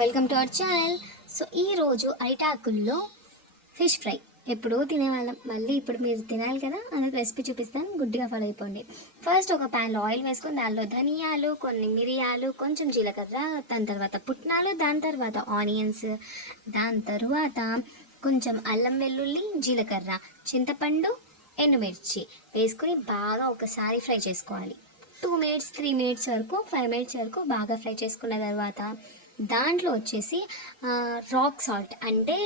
Welcome to our channel. So ఈరోజు అరిటాకుల్లో fish fry ఎప్పుడూ తినేవాళ్ళం, మళ్ళీ ఇప్పుడు మీరు తినాలి కదా, అందుకు రెసిపీ చూపిస్తాను, గుడ్డిగా ఫాలో అయిపోండి. ఫస్ట్ ఒక ప్యాన్లో ఆయిల్ వేసుకొని దానిలో ధనియాలు, కొన్ని మిరియాలు, కొంచెం జీలకర్ర, దాని తర్వాత పుట్నాలు, దాని తర్వాత ఆనియన్స్, దాని తర్వాత కొంచెం అల్లం వెల్లుల్లి, జీలకర్ర, చింతపండు, ఎండుమిర్చి వేసుకొని బాగా ఒకసారి ఫ్రై చేసుకోవాలి. 2 minutes 3 minutes వరకు 5 minutes వరకు బాగా ఫ్రై చేసుకున్న తర్వాత దాంట్లో వచ్చేసి రాక్ సాల్ట్ అంటే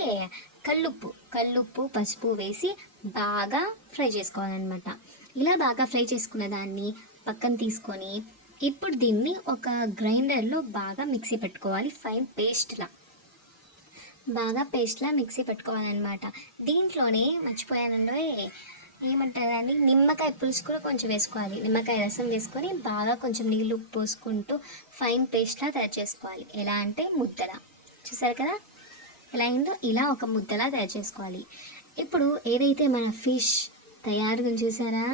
కల్లుప్పు పసుపు వేసి బాగా ఫ్రై చేసుకోవాలన్నమాట. ఇలా బాగా ఫ్రై చేసుకున్న దాన్ని పక్కన తీసుకొని ఇప్పుడు దీన్ని ఒక గ్రైండర్లో బాగా మిక్సీ పెట్టుకోవాలి. ఫైన్ పేస్ట్లా మిక్సీ పెట్టుకోవాలన్నమాట. దీంట్లోనే మర్చిపోయానండో, ఏమంటారండి, నిమ్మకాయ పులుసు కూడా కొంచెం వేసుకోవాలి. నిమ్మకాయ రసం వేసుకొని బాగా కొంచెం నీళ్ళు పోసుకుంటూ ఫైన్ పేస్ట్లా తయారు చేసుకోవాలి. ఎలా అంటే ముద్దలా, చూసారు కదా ఎలా అయిందో, ఇలా ఒక ముద్దలా తయారు చేసుకోవాలి. ఇప్పుడు ఏదైతే మన ఫిష్ తయారుగా చూసారా,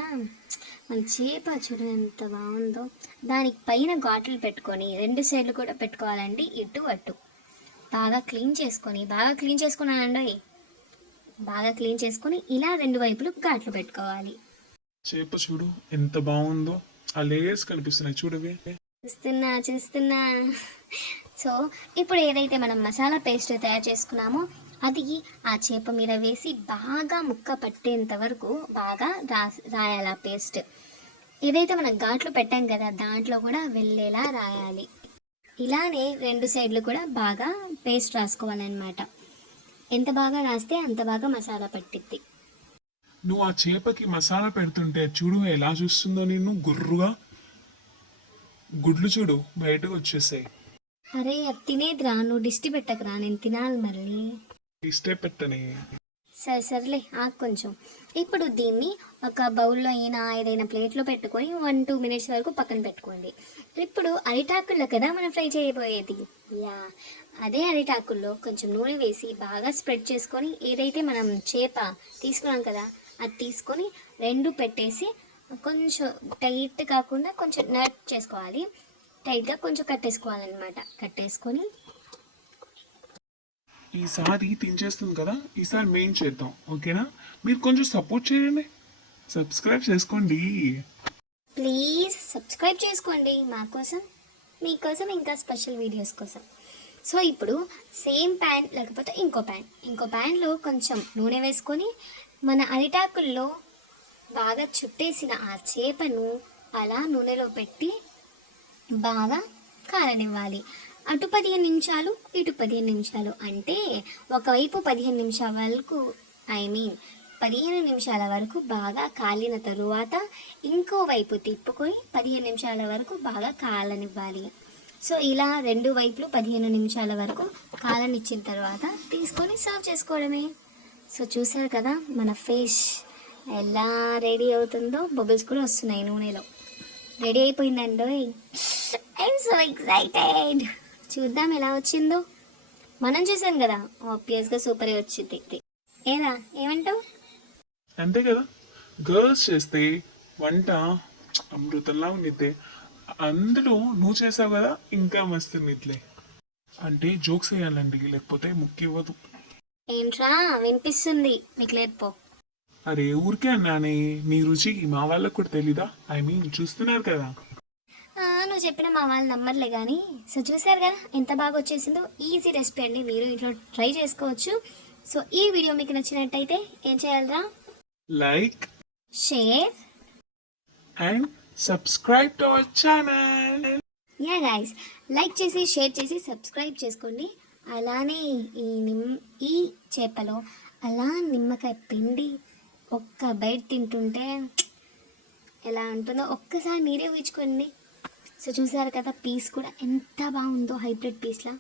మన చేప చూడండి ఎంత బాగుందో, దానికి పైన ఘాట్లు పెట్టుకొని 2 సైడ్లు కూడా పెట్టుకోవాలండి, ఇటు అటు బాగా క్లీన్ చేసుకున్నానండి. బాగా క్లీన్ చేసుకొని ఇలా 2 వైపులు ఘాట్లు పెట్టుకోవాలి. చేప చూడు ఎంత బాగుందో, ఆ లేయర్స్ కనిపిస్తున్నాయి చూడవే. చూస్తున్నా. సో ఇప్పుడు ఏదైతే మనం మసాలా పేస్ట్ తయారు చేసుకున్నామో అది ఆ చేప మీద వేసి బాగా ముక్క పట్టేంత వరకు బాగా రాయాలి. ఆ పేస్ట్ ఏదైతే మనం ఘాట్లు పెట్టాం కదా దాంట్లో కూడా వెళ్ళేలా రాయాలి. ఇలానే 2 సైడ్లు కూడా బాగా పేస్ట్ రాసుకోవాలన్నమాట. ఎంత బాగా రాస్తే అంత బాగా మసాలా పట్టిద్ది. నువ్వు ఆ చేపకి మసాలా పెడుతుంటే చూడు ఎలా చూస్తుందో, నిన్ను గుర్రుగా గుడ్లు చూడు బయటకు వచ్చేసాయి. అరే అది తినేదిరా, నువ్వు దిష్టి పెట్టకరా, నేను తినాలి మళ్ళీ. ఇష్టే పెట్టని. సర్లే కొంచెం. ఇప్పుడు దీన్ని ఒక బౌల్లో అయినా ఏదైనా ప్లేట్లో పెట్టుకొని 1-2 minutes వరకు పక్కన పెట్టుకోండి. ఇప్పుడు అరిటాకుల్లో కదా మనం ఫ్రై చేయబోయేది. అదే అరిటాకుల్లో కొంచెం నూనె వేసి బాగా స్ప్రెడ్ చేసుకొని ఏదైతే మనం చేప తీసుకున్నాం కదా అది తీసుకొని 2 పెట్టేసి కొంచెం టైట్ కాకుండా కొంచెం నట్ చేసుకోవాలి. టైట్గా కొంచెం కట్టేసుకోవాలన్నమాట. కట్టేసుకొని ఈసారి తినేస్తుంది కదా, ఈసారి మెయిన్ చేద్దాం, ఓకేనా? మీరు కొంచెం సపోర్ట్ చేయండి, సబ్స్క్రైబ్ చేసుకోండి ప్లీజ్. సబ్స్క్రైబ్ చేసుకోండి మా కోసం, మీకోసం, ఇంకా స్పెషల్ వీడియోస్ కోసం. సో ఇప్పుడు సేమ్ ప్యాన్ లేకపోతే ఇంకో ప్యాన్లో కొంచెం నూనె వేసుకొని మన అరిటాకుల్లో బాగా చుట్టేసిన ఆ చేపను అలా నూనెలో పెట్టి బాగా కాలనివ్వాలి. అటు 15 నిమిషాలు, ఇటు 15 నిమిషాలు, అంటే ఒకవైపు 15 నిమిషాల వరకు 15 నిమిషాల వరకు బాగా కాలిన తరువాత ఇంకోవైపు తిప్పుకొని 15 నిమిషాల వరకు బాగా కాలనివ్వాలి. సో ఇలా 2 వైపులు 15 నిమిషాల వరకు కాలనిచ్చిన తర్వాత తీసుకొని సర్వ్ చేసుకోవడమే. సో చూసారు కదా మన ఫిష్ ఎలా రెడీ అవుతుందో, బబుల్స్ కూడా వస్తున్నాయి నూనెలో. రెడీ అయిపోయిందండో. I'm so excited. చూద్దాం ఎలా వచ్చిందో. మనం చూసాం కదా, ఆబ్వియస్గా సూపర్ వచ్చింది. ఏమంటావు? అంతే కదా, గర్ల్స్ చేస్తే వంట అమృతంలా ఉండిద్దే. అందులో నువ్వు చేసావు కదా, ఇంకా మస్తు నిద్లే. అంటే జోక్స్ వేయాలండి, లేకపోతే ముక్కు ఇవ్వదు. ఏంట్రా వినిపిస్తుంది మీకు? లేదుపో. అరే ఊరికే అన్నానే, నీ రుచి మా వాళ్ళకు కూడా తెలీదా? చూస్తున్నారు కదా. నువ్వు చెప్పిన మా వాళ్ళు నమ్మర్లే కానీ. సో చూసారు కదా ఎంత బాగా వచ్చేసిందో. ఈజీ రెసిపీ అండి, మీరు ఇంట్లో ట్రై చేసుకోవచ్చు. సో ఈ వీడియో మీకు నచ్చినట్టయితే ఏం చేయాలరా? Like, share and subscribe to our channel. Guys, like చేసి షేర్ చేసి సబ్స్క్రైబ్ చేసుకోండి. అలానే ఈ చేపలో అలా నిమ్మకాయ పిండి ఒక్క బైట్ తింటుంటే ఎలా ఉంటుందో ఒక్కసారి మీరే ఊహించుకోండి. సో చూసారు కదా పీస్ కూడా ఎంత బాగుందో, హైబ్రిడ్ పీస్లా.